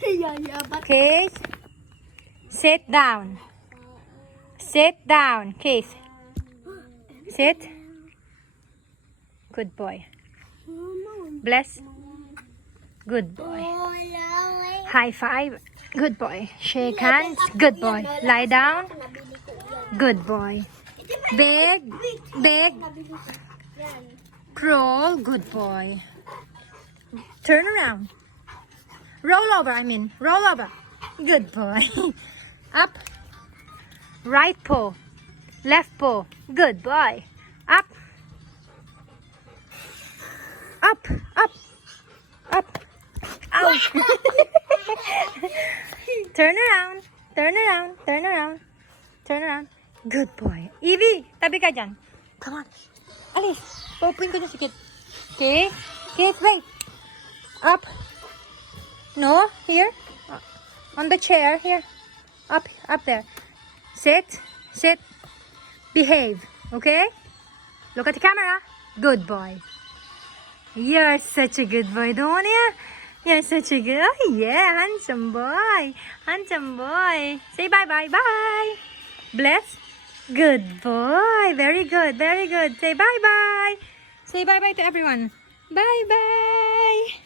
Case. Sit down. Sit down, Case. Sit. Good boy. Bless. Good boy. High five. Good boy. Shake hands. Good boy. Lie down. Good boy. Big. Big. Crawl. Good boy. Turn around. Roll over, roll over. Good boy. Up. Right paw. Left paw. Good boy. Up. Up. Up. Up. Ouch. Turn around. Turn around. Turn around. Turn around. Good boy. Evie, tabi ka dyan. Come on. Alis. Paupuin ko dyan si Kit. Okay? Kit, wait. Up. No, here. On the chair, here. Up there. Sit. Sit. Behave. Okay? Look at the camera. Good boy. You're such a good boy, don't you? You're such a good... Oh, yeah. Handsome boy. Handsome boy. Say bye-bye. Bye. Bless. Good boy. Very good. Very good. Say bye-bye. Say bye-bye to everyone. Bye-bye.